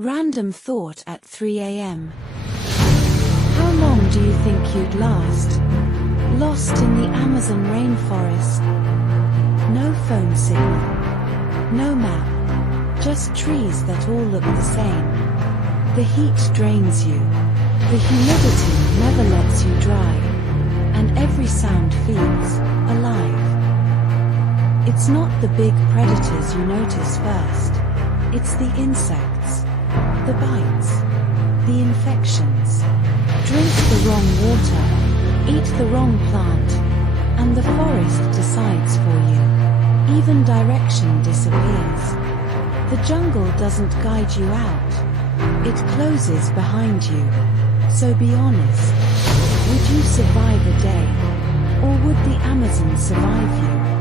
Random thought at 3 a.m. How long do you think you'd last? Lost in the Amazon rainforest. No phone signal. No map. Just trees that all look the same. The heat drains you. The humidity never lets you dry. And every sound feels alive. It's not the big predators you notice first. It's the insects. The bites. The infections. Drink the wrong water. Eat the wrong plant. And the forest decides for you. Even direction disappears. The jungle doesn't guide you out. It closes behind you. So be honest. Would you survive a day? Or would the Amazon survive you?